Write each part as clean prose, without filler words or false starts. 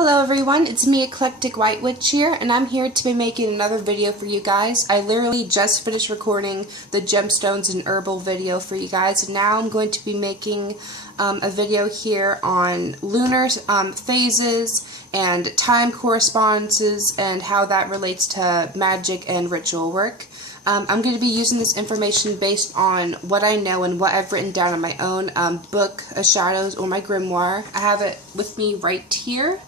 Hello everyone, it's me, Eclectic White Witch here, and I'm here to be making another video for you guys. I literally just finished recording the gemstones and herbal video for you guys, and now I'm going to be making a video here on lunar phases and time correspondences and how that relates to magic and ritual work. I'm going to be using this information based on what I know and what I've written down in my own book of shadows or my grimoire. I have it with me right here.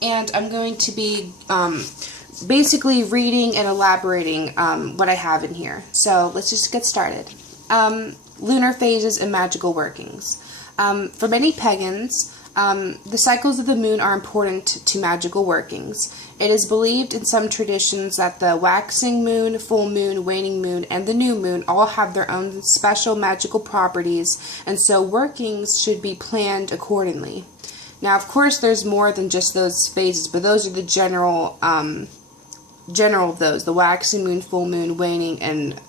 And I'm going to be basically reading and elaborating what I have in here. So let's just get started. Lunar phases and magical workings. For many pagans, the cycles of the moon are important to magical workings. It is believed in some traditions that the waxing moon, full moon, waning moon, and the new moon all have their own special magical properties, and so workings should be planned accordingly. Now, of course, there's more than just those phases, but those are the general of those: the waxing moon, full moon, waning, and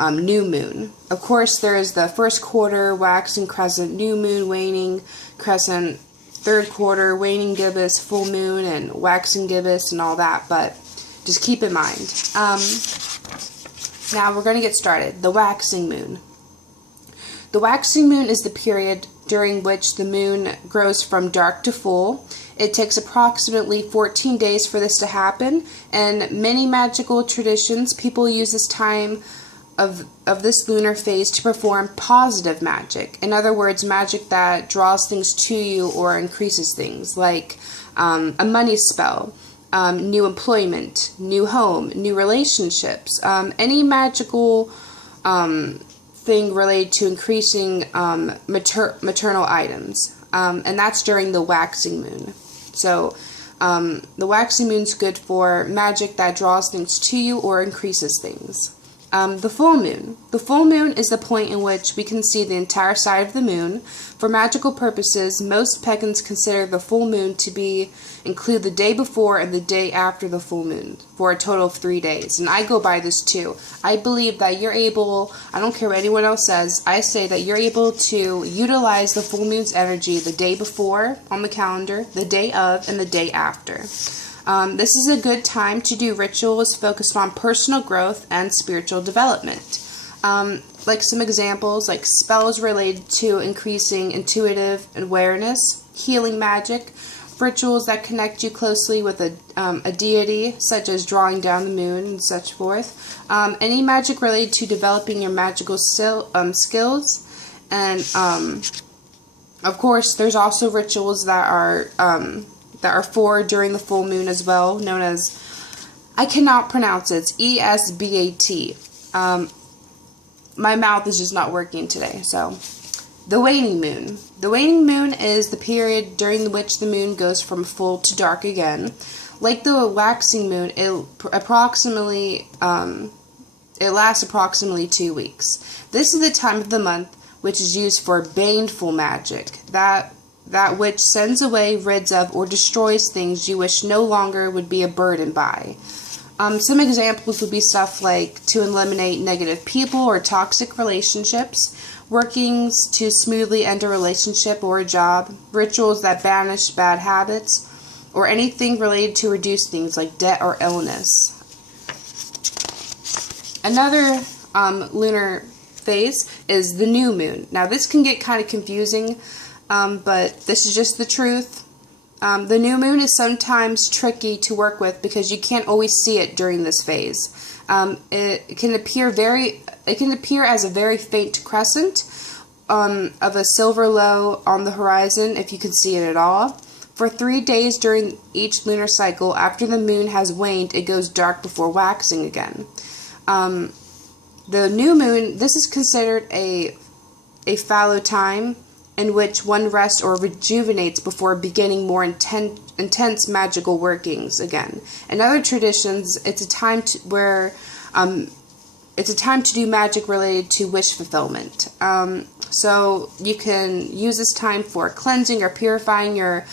new moon. Of course, there is the first quarter, waxing crescent, new moon, waning crescent, third quarter, waning gibbous, full moon, and waxing gibbous, and all that. But just keep in mind. Now we're going to get started. The waxing moon. The waxing moon is the period during which the moon grows from dark to full. It takes approximately 14 days for this to happen, and many magical traditions, people use this time of this lunar phase to perform positive magic. In other words, magic that draws things to you or increases things, like a money spell, new employment, new home, new relationships, any magical thing related to increasing maternal items, and that's during the waxing moon. So the waxing moon's good for magic that draws things to you or increases things. The full moon. The full moon is the point in which we can see the entire side of the moon. For magical purposes, most pagans consider the full moon to include the day before and the day after the full moon, for a total of 3 days. And I go by this too. I believe that you're able, I don't care what anyone else says, I say that you're able to utilize the full moon's energy the day before on the calendar, the day of, and the day after. This is a good time to do rituals focused on personal growth and spiritual development. Like some examples, like spells related to increasing intuitive awareness, healing magic, rituals that connect you closely with a deity, such as drawing down the moon and such forth. Any magic related to developing your magical skills. And, of course, there's also rituals that are for during the full moon as well, known as, I cannot pronounce it, it's ESBAT. My mouth is just not working today. So, the waning moon. The waning moon is the period during which the moon goes from full to dark again. Like the waxing moon, it lasts approximately 2 weeks. This is the time of the month which is used for baneful magic, that which sends away, rids of, or destroys things you wish no longer would be a burden by. Some examples would be stuff like to eliminate negative people or toxic relationships, workings to smoothly end a relationship or a job, rituals that banish bad habits, or anything related to reduce things like debt or illness. Another lunar phase is the new moon. Now this can get kind of confusing, but this is just the truth. The new moon is sometimes tricky to work with because you can't always see it during this phase. It can appear as a very faint crescent of a silver low on the horizon, if you can see it at all. For 3 days during each lunar cycle, after the moon has waned, it goes dark before waxing again. The new moon, this is considered a fallow time in which one rests or rejuvenates before beginning more intense magical workings again. In other traditions, it's a time to do magic related to wish fulfillment. So you can use this time for cleansing or purifying your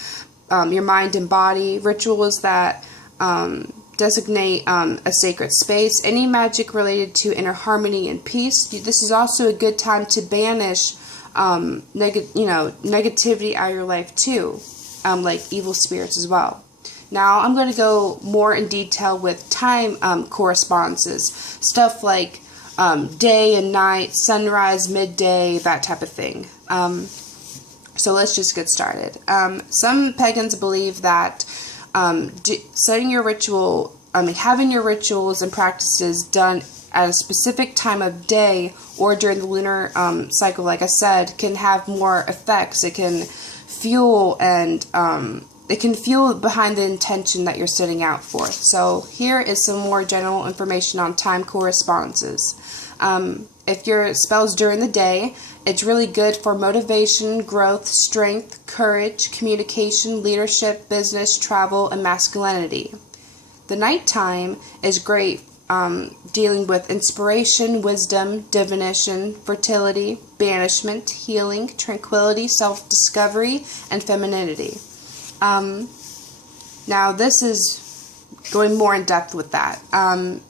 mind and body, rituals that designate a sacred space, any magic related to inner harmony and peace. This is also a good time to banish negativity out of your life too. like evil spirits as well. Now I'm going to go more in detail with time correspondences, stuff like day and night, sunrise, midday, that type of thing. So let's just get started. Some pagans believe that setting your ritual, having your rituals and practices done at a specific time of day or during the lunar cycle, like I said, can have more effects. It can fuel and it can fuel behind the intention that you're setting out for. So here is some more general information on time correspondences. If your spell's during the day, it's really good for motivation, growth, strength, courage, communication, leadership, business, travel, and masculinity. The nighttime is great dealing with inspiration, wisdom, divination, fertility, banishment, healing, tranquility, self-discovery, and femininity. Now this is going more in depth with that.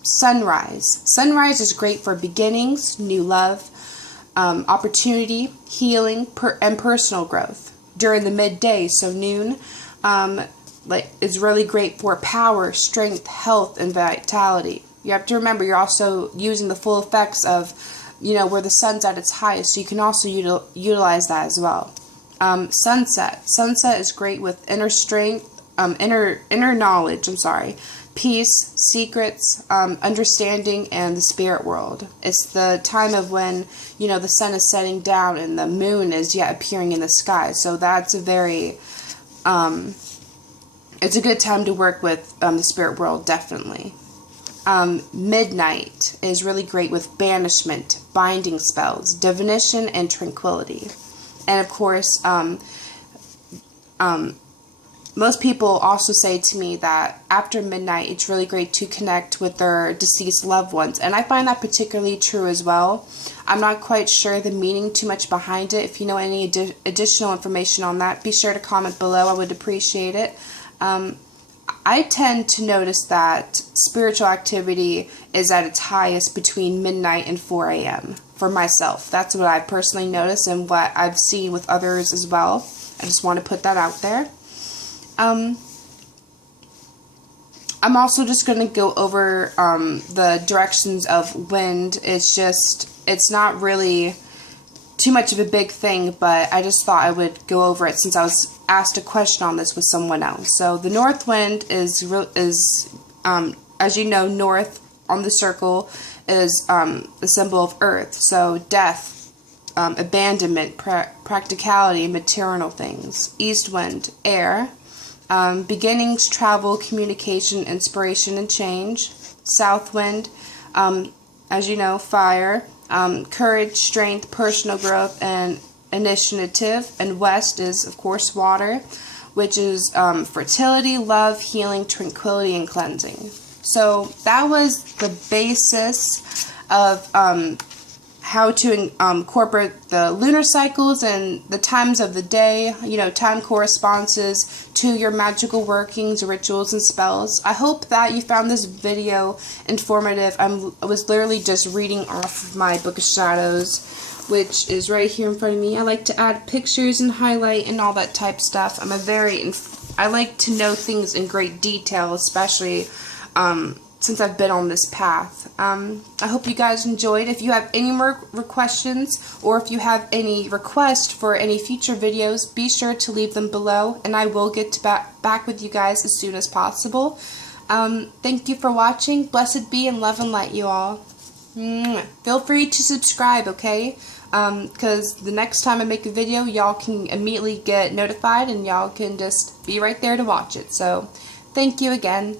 Sunrise. Sunrise is great for beginnings, new love, opportunity, healing, and personal growth. During the midday, so noon, is really great for power, strength, health, and vitality. You have to remember you're also using the full effects of, where the sun's at its highest, so you can also utilize that as well. Sunset. Sunset is great with inner strength, inner knowledge, peace, secrets, understanding, and the spirit world. It's the time of when, the sun is setting down and the moon is yet appearing in the sky. So that's a very, it's a good time to work with the spirit world, definitely. Midnight is really great with banishment, binding spells, divination, and tranquility. And of course, most people also say to me that after midnight, it's really great to connect with their deceased loved ones. And I find that particularly true as well. I'm not quite sure the meaning too much behind it. If you know any additional information on that, be sure to comment below. I would appreciate it. I tend to notice that spiritual activity is at its highest between midnight and 4 a.m. for myself. That's what I've personally noticed and what I've seen with others as well. I just want to put that out there. I'm also just going to go over the directions of wind. It's not really too much of a big thing, but I just thought I would go over it since I was asked a question on this with someone else. So the north wind is as you know, north on the circle is the symbol of earth. So death, abandonment, practicality, material things. East wind, air. Beginnings, travel, communication, inspiration, and change. South wind, as you know, fire, courage, strength, personal growth, and initiative. And west is, of course, water, which is fertility, love, healing, tranquility, and cleansing. So that was the basis of how to incorporate the lunar cycles and the times of the day, time correspondences to your magical workings, rituals, and spells. I hope that you found this video informative. I was literally just reading off of my Book of Shadows, which is right here in front of me. I like to add pictures and highlight and all that type stuff. I like to know things in great detail, especially since I've been on this path. I hope you guys enjoyed. If you have any more questions or if you have any requests for any future videos, be sure to leave them below and I will get back with you guys as soon as possible. Thank you for watching. Blessed be and love and light you all. Feel free to subscribe, okay? Because the next time I make a video, y'all can immediately get notified and y'all can just be right there to watch it. So, thank you again.